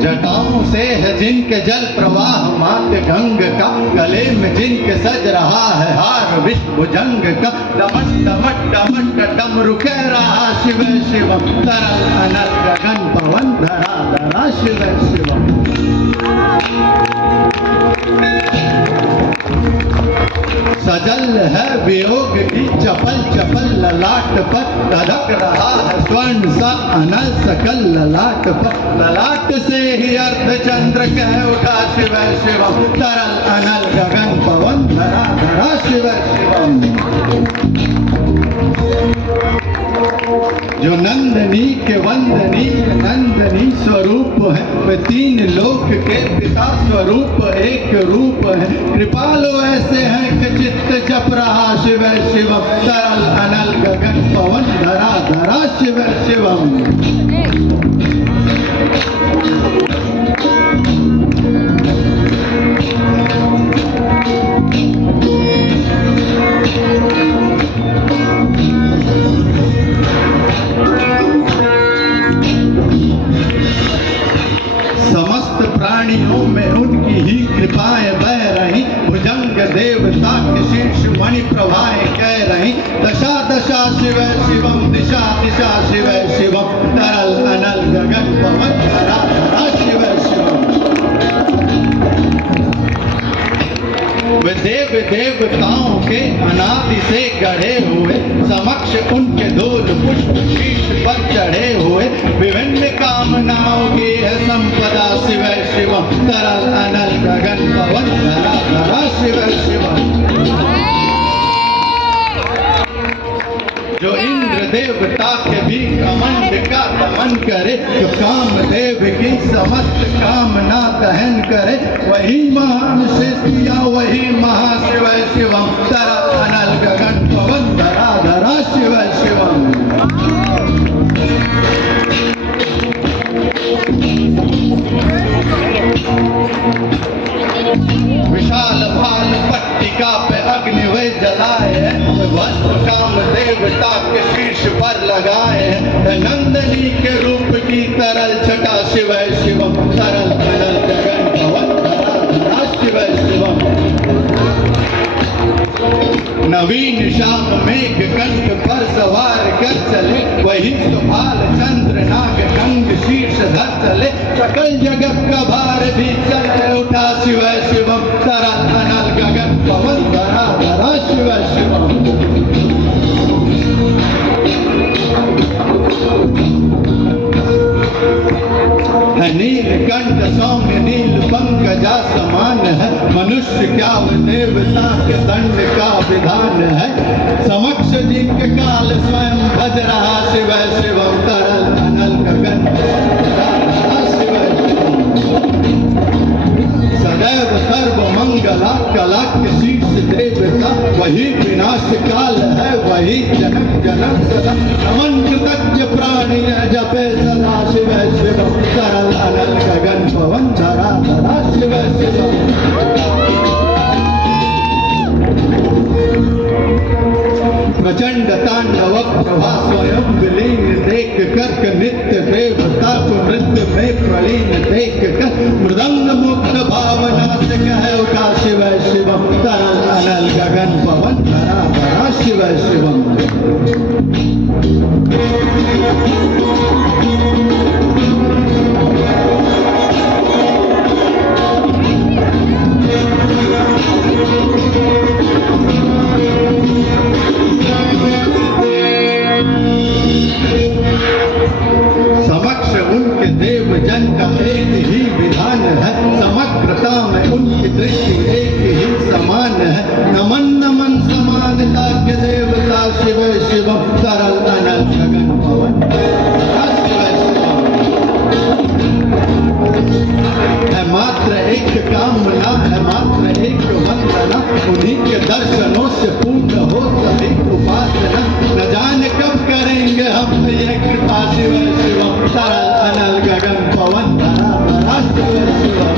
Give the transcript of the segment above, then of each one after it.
जटाओं से है जिनके जल प्रवाह मात गंग का, गले में जिनके सज रहा है हार विश्व भुजंग का, डमट डमट डमट डमरू कह रहा शिव शिवम, तरल अनल गगन पवन धरा धरा शिव शिवम। सजल है वियोग की चपल चपल ललाट पर, धधक रहा है स्वर्ण सा अनल सकल ललाट पर, ललाट से ही अर्ध चंद्र कह उठा शिव शिवम, तरल अनल गगन पवन धरा धरा शिव शिवम। जो नंदनी के वंदनी नंदनी स्वरूप है, वे तीन लोक के पिता स्वरूप एक रूप है, कृपालु ऐसे हैं कि चित्त जप रहा शिव शिवम, तरल अनल गगन पवन धरा धरा शिव शिवम। समस्त प्राणियों में उनकी ही कृपाएं बह रही, भुजंग देवता के शीर्ष मणि प्रभाएं कह रही, दशा दशा शिव शिवम, दिशा दिशा शिव शिवम, तरल अनल गगन पवन धरा धरा शिव शिवम। वे देव देवताओं के अनादि से गढ़े हुए, समक्ष उनके धूल पुष्प शीश पर चढ़े हुए, विभिन्न कामनाओं की है संपदा शिव शिवम, तरल अनल गगन पवन धरा धरा शिव शिवम। जो इंद्र देवता के भी कमंड का दमन करे, जो कामदेव की समस्त कामना दहन करे, वही महान शिष्या वही महाशिव शिवम, तरल अनल गगन पवन धरा धरा शिव शिवम। विशाल भाल पट्टिका पे अग्नि वे जलाए हैं, वस्त्र काम देवता के शीर्ष पर लगाए हैं, नंदनी के रूप की तरल छटा शिव शिवम, तरल अनल गगन पवन धरा धरा शिव शिवम। नवीन श्याम मेघ कंठ पर सवार कर चले, वही सुभाल चंद्र नाग गंग शीर्ष धर चले, सकल जगत का भार भी चले उठा शिव शिवम, तरल अनल गगन पवन धरा धरा शिव शिवम। नीलकंठ सौम्य नील पंकजा समान है, मनुष्य क्या व देवता के दंड का विधान है, समक्ष जिनके काल स्वयं भज रहा शिव शिवम, तरल अनल गगन शिव शिवम। सदैव सर्व मंगला कला के शीर्ष देवता, वही विनाश काल है वही जनक जनक सदा, नमन कृतज्ञ प्राणी जपे सदा शिव शिवम, तरल अनल गगन पवन धरा धरा शिव शिवम। प्रचंड तांडव प्रभा स्वयं विलीन देख कर, नित्य देवता को नृत्य में प्रलीन देख कर, मृदंग मुक्त भावना से कह उठा शिव शिवम, तरल अनल गगन पवन धरा धरा शिव शिवम। समक्ष उनके देव जन का एक ही विधान है, समग्रता में उनकी दृष्टि एक ही समान है, नमन नमन समानता के देवता शिव शिवम, तरल अनल गगन पवन है मात्र एक कामना है मात्र एक वंदना, उन्हीं के दर्शनों से पूर्ण हो सभी उपासना, न जाने कब करेंगे हम ये कृपा शिव शिवम, तरल अनल गगन पवन धरा धरा शिव शिवम।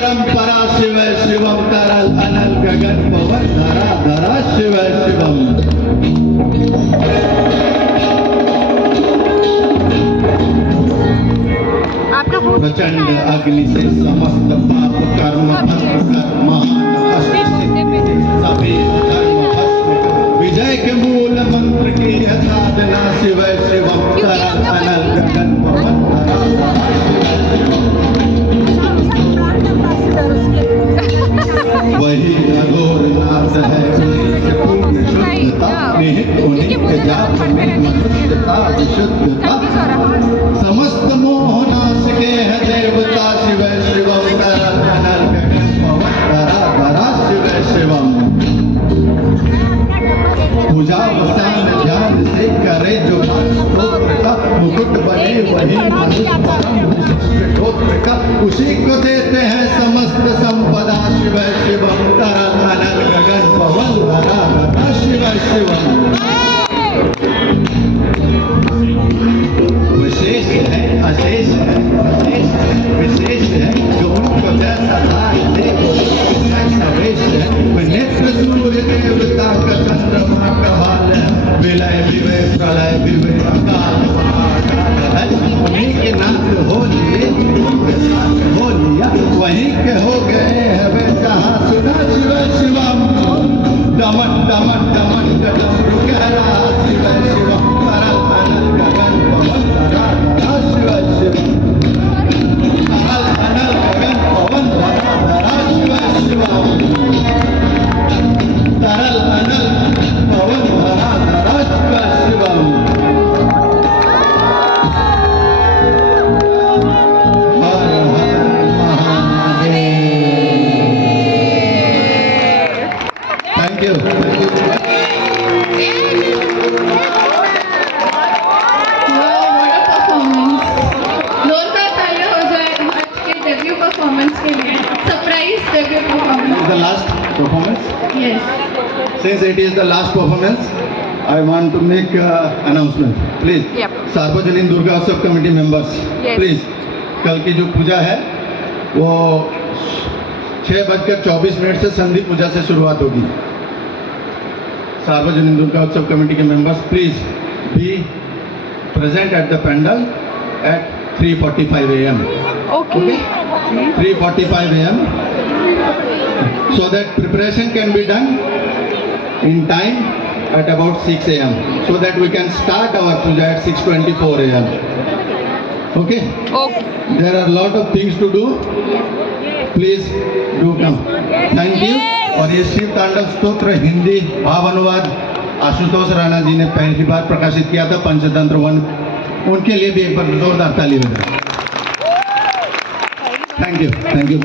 परंपरा शिव शिवम तरल अनल गगन पवन धरा धरा शिव शिवम। प्रचंड अग्नि से समस्त पाप कर्म भस्म कर महान अस्त्र सिद्धि सभी धर्म भस्म कर। विजय के मूल मंत्र की है साधना शिव शिवम तरल अनल गगन पवन धरा धरा शिव शिवम। वही अघोर नाथ है पूर्ण शुद्धता निहित उन्हीं जाप में मनुष्यता विशुद्धता। समस्त मोह नाश के है देवता शिव शिवम तरल अनल गगन पवन धरा धरा शिव शिवम। पूजा वसान ध्यान से करे जो स्तोत्र का मुकुट बने वही मनुष्य परम विशिष्ट गोत्र का। उसी को देते हैं समस्त संपदा शिव शिवम तरल अनल गगन पवन धरा धरा शिव शिवम। विशेष है अशेष है विशेष है जो उनको जैसा दे सवेश है। नेत्र सूर्य देवता का चंद्रमा का भाल है। विलय विवय प्रलय विवय अकाल महाकाल है। उन्हीं के नाथ हो लिए हो लिया वहीं के हो गए है वे जहाँ सुना शिव शिवम। दमन दमन दमन डमरू कह रहा शिव शिवम तरल अनल गगन पवन धरा धरा शिव शिवम। तरल अनल गगन पवन धरा धरा शिव शिवम। तरल अनल पवन धरा धरा शिव शिवम। हर हर Mahadev. Thank you. The last performance? Yes. Since it is the last performance, I want to make announcement. Please. Yep. सार्वजनिक दुर्गा उत्सव कमेटी members. Yes. Please. कल की जो पूजा है वो 6:24 से संधि पूजा से शुरुआत होगी। सार्वजनिक दुर्गा उत्सव कमेटी के members, please be present at the pandal at 3:45 a.m. Okay. 3:45 a.m. so that preparation can be done in time at about 6 a.m. so that we can start our puja at 6:24 a.m. Okay? Okay. There are a lot of things to do. Please do come. Thank you. और ये शिव तांडव स्तोत्र हिंदी भाव अनुवाद आशुतोष राणा जी ने पहली बार प्रकाशित किया था पंचतंत्र वन। उनके लिए भी एक बार जोरदार ताली बजाएं। Thank you.